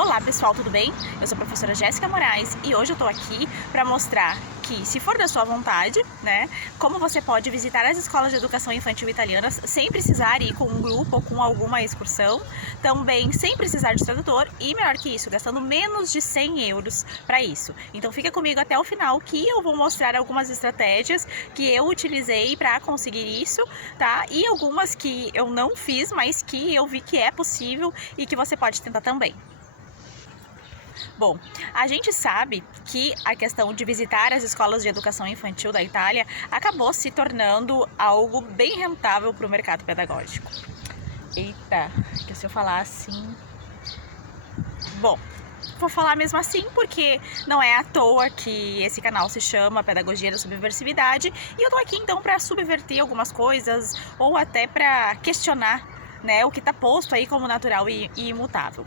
Olá pessoal, tudo bem? Eu sou a professora Jéssica Moraes e hoje eu tô aqui para mostrar que, se for da sua vontade, né, como você pode visitar as escolas de educação infantil italianas sem precisar ir com um grupo ou com alguma excursão, também sem precisar de tradutor e, melhor que isso, gastando menos de 100 euros para isso. Então fica comigo até o final que eu vou mostrar algumas estratégias que eu utilizei para conseguir isso, tá? E algumas que eu não fiz, mas que eu vi que é possível e que você pode tentar também. Bom, a gente sabe que a questão de visitar as escolas de educação infantil da Itália acabou se tornando algo bem rentável para o mercado pedagógico. Eita, que se eu falar assim... Bom, vou falar mesmo assim porque não é à toa que esse canal se chama Pedagogia da Subversividade e eu tô aqui então para subverter algumas coisas ou até para questionar, né, o que está posto aí como natural e imutável.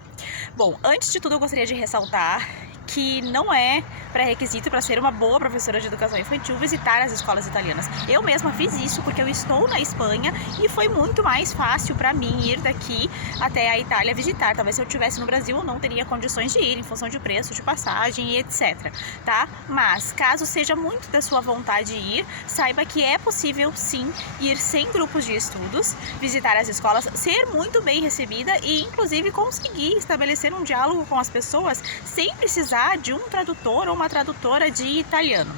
Bom, antes de tudo eu gostaria de ressaltar que não é pré-requisito para ser uma boa professora de educação infantil visitar as escolas italianas. Eu mesma fiz isso porque eu estou na Espanha e foi muito mais fácil para mim ir daqui até a Itália visitar. Talvez se eu estivesse no Brasil eu não teria condições de ir em função de preço, de passagem e etc, tá? Mas caso seja muito da sua vontade ir, saiba que é possível sim ir sem grupos de estudos, visitar as escolas, ser muito bem recebida e inclusive conseguir estabelecer um diálogo com as pessoas sem precisar de um tradutor ou uma tradutora de italiano,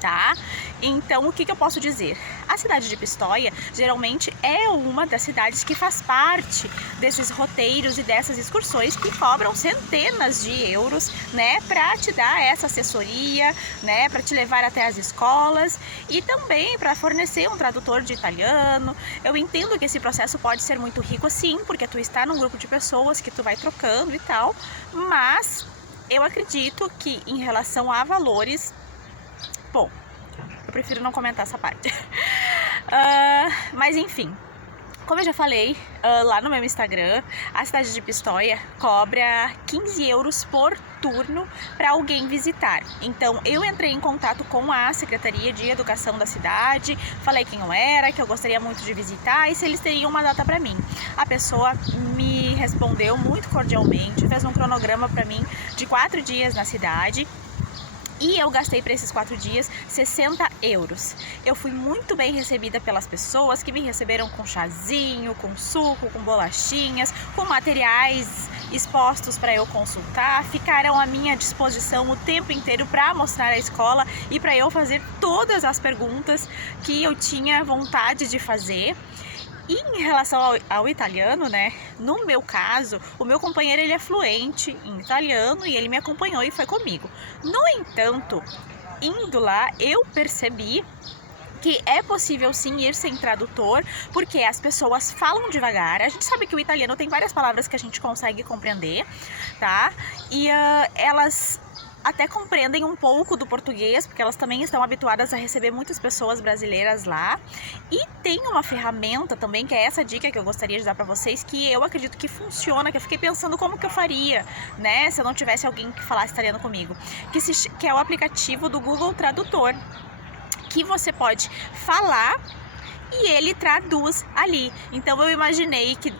tá? Então, o que eu posso dizer? A cidade de Pistoia geralmente é uma das cidades que faz parte desses roteiros e dessas excursões que cobram centenas de euros, né, para te dar essa assessoria, né, para te levar até as escolas e também para fornecer um tradutor de italiano. Eu entendo que esse processo pode ser muito rico sim, porque tu está num grupo de pessoas que tu vai trocando e tal, mas eu acredito que em relação a valores, bom, eu prefiro não comentar essa parte. Mas enfim, como eu já falei lá no meu Instagram, a cidade de Pistoia cobra 15 euros por turno para alguém visitar. Então eu entrei em contato com a Secretaria de Educação da cidade, falei quem eu era, que eu gostaria muito de visitar e se eles teriam uma data para mim. A pessoa me respondeu muito cordialmente, fez um cronograma para mim de 4 dias na cidade. E eu gastei para esses 4 dias 60 euros. Eu fui muito bem recebida pelas pessoas que me receberam com chazinho, com suco, com bolachinhas, com materiais expostos para eu consultar. Ficaram à minha disposição o tempo inteiro para mostrar a escola e para eu fazer todas as perguntas que eu tinha vontade de fazer. E em relação ao italiano, né, no meu caso, o meu companheiro ele é fluente em italiano e ele me acompanhou e foi comigo. No entanto, indo lá, eu percebi que é possível sim ir sem tradutor, porque as pessoas falam devagar. A gente sabe que o italiano tem várias palavras que a gente consegue compreender, tá? E elas até compreendem um pouco do português, porque elas também estão habituadas a receber muitas pessoas brasileiras lá. E tem uma ferramenta também, que é essa dica que eu gostaria de dar para vocês, que eu acredito que funciona, que eu fiquei pensando como que eu faria, né, se eu não tivesse alguém que falasse italiano comigo, que é o aplicativo do Google Tradutor, que você pode falar e ele traduz ali. Então eu imaginei que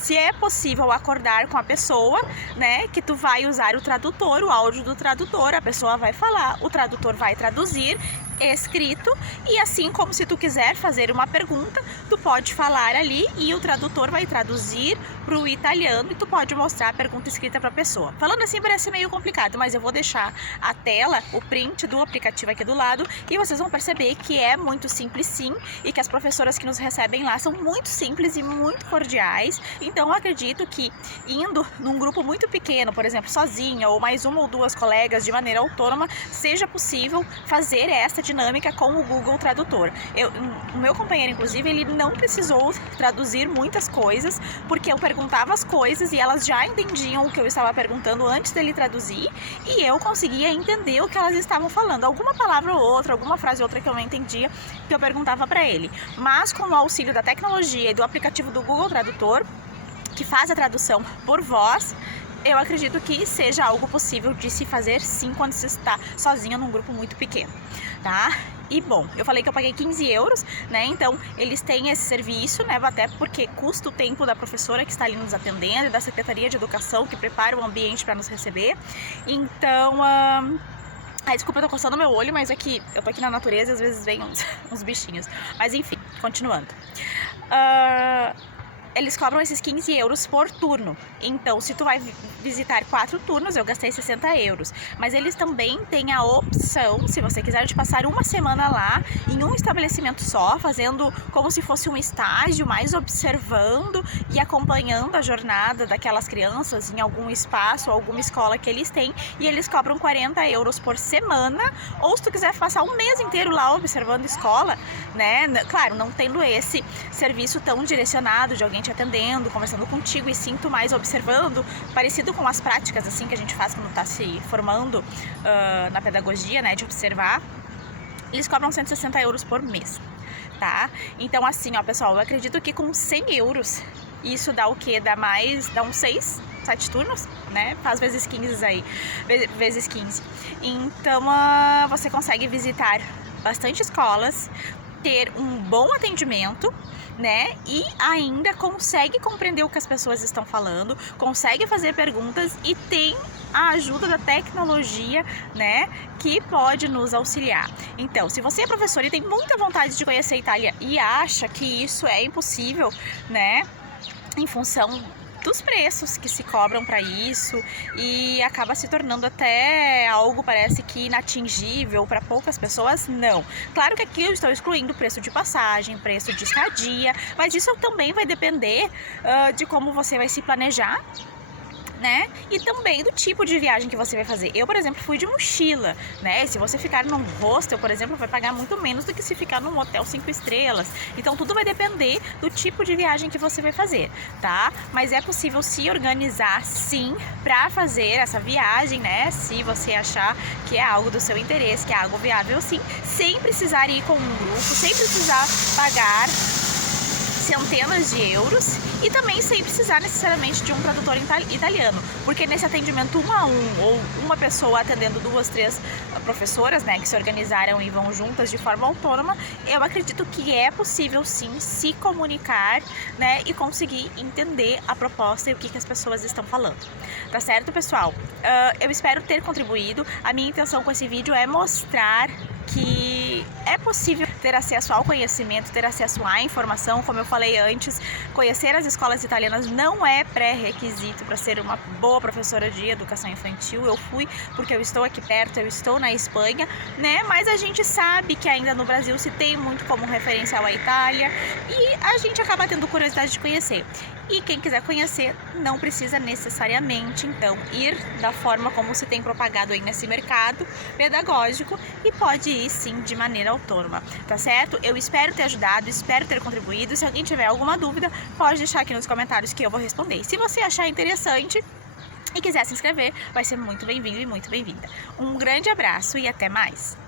se é possível acordar com a pessoa, né, que tu vai usar o tradutor, o áudio do tradutor, a pessoa vai falar, o tradutor vai traduzir escrito e assim como se tu quiser fazer uma pergunta, tu pode falar ali e o tradutor vai traduzir para o italiano e tu pode mostrar a pergunta escrita para a pessoa. Falando assim parece meio complicado, mas eu vou deixar a tela, o print do aplicativo aqui do lado e vocês vão perceber que é muito simples sim e que as professoras que nos recebem lá são muito simples e muito cordiais. Então eu acredito que indo num grupo muito pequeno, por exemplo, sozinha ou mais uma ou duas colegas de maneira autônoma, seja possível fazer essa dinâmica com o Google Tradutor. O meu companheiro, inclusive, ele não precisou traduzir muitas coisas, porque eu perguntava as coisas e elas já entendiam o que eu estava perguntando antes dele traduzir e eu conseguia entender o que elas estavam falando. Alguma palavra ou outra, alguma frase ou outra que eu não entendia, que eu perguntava para ele. Mas com o auxílio da tecnologia e do aplicativo do Google Tradutor, que faz a tradução por voz, eu acredito que seja algo possível de se fazer sim quando se está sozinha num grupo muito pequeno, tá? e bom. Eu falei que eu paguei 15 euros, né? Então, eles têm esse serviço, né? Até porque custa o tempo da professora que está ali nos atendendo e da Secretaria de Educação que prepara o ambiente para nos receber. Então, ai, desculpa, eu tô coçando meu olho, mas é que eu tô aqui na natureza e às vezes vem uns bichinhos. Mas enfim, continuando. Eles cobram esses 15 euros por turno. Então, se tu vai visitar 4 turnos, eu gastei 60 euros. Mas eles também têm a opção, se você quiser, de passar uma semana lá, em um estabelecimento só, fazendo como se fosse um estágio, mais observando e acompanhando a jornada daquelas crianças em algum espaço, alguma escola que eles têm. E eles cobram 40 euros por semana. Ou se tu quiser passar um mês inteiro lá observando escola, né? Claro, não tendo esse serviço tão direcionado de alguém te atendendo, conversando contigo, e sim tu mais observando, parecido com as práticas assim que a gente faz quando tá se formando na pedagogia, né, de observar. Eles cobram 160 euros por mês, tá? Então assim, ó, pessoal, eu acredito que com 100 euros isso dá o quê? Dá uns 6, 7 turnos, né? Faz vezes 15 aí, vezes 15. Então você consegue visitar bastante escolas, ter um bom atendimento, né? E ainda consegue compreender o que as pessoas estão falando, consegue fazer perguntas e tem a ajuda da tecnologia, né? Que pode nos auxiliar. Então, se você é professor e tem muita vontade de conhecer a Itália e acha que isso é impossível, né? Em função dos preços que se cobram para isso, e acaba se tornando até algo, parece que inatingível para poucas pessoas. Não. Claro que aqui eu estou excluindo o preço de passagem, preço de estadia, mas isso também vai depender de como você vai se planejar, né? E também do tipo de viagem que você vai fazer. Eu, por exemplo, fui de mochila, né? Se você ficar num hostel, por exemplo, vai pagar muito menos do que se ficar num hotel 5 estrelas. Então, tudo vai depender do tipo de viagem que você vai fazer, tá? Mas é possível se organizar, sim, para fazer essa viagem, né? Se você achar que é algo do seu interesse, que é algo viável, sim, sem precisar ir com um grupo, sem precisar pagar centenas de euros e também sem precisar necessariamente de um tradutor italiano, porque nesse atendimento 1 a 1 ou uma pessoa atendendo 2, 3 professoras, né, que se organizaram e vão juntas de forma autônoma, eu acredito que é possível sim se comunicar, né, e conseguir entender a proposta e o que as pessoas estão falando. Tá certo, pessoal? Eu espero ter contribuído. A minha intenção com esse vídeo é mostrar que é possível ter acesso ao conhecimento, ter acesso à informação. Como eu falei antes, conhecer as escolas italianas não é pré-requisito para ser uma boa professora de educação infantil. Eu fui porque eu estou aqui perto, eu estou na Espanha, né? Mas a gente sabe que ainda no Brasil se tem muito como referencial a Itália e a gente acaba tendo curiosidade de conhecer. E quem quiser conhecer não precisa necessariamente, então, ir da forma como se tem propagado aí nesse mercado pedagógico e pode ir sim de maneira autônoma, tá certo? Eu espero ter ajudado, espero ter contribuído. Se alguém tiver alguma dúvida, pode deixar aqui nos comentários que eu vou responder. Se você achar interessante e quiser se inscrever, vai ser muito bem-vindo e muito bem-vinda. Um grande abraço e até mais!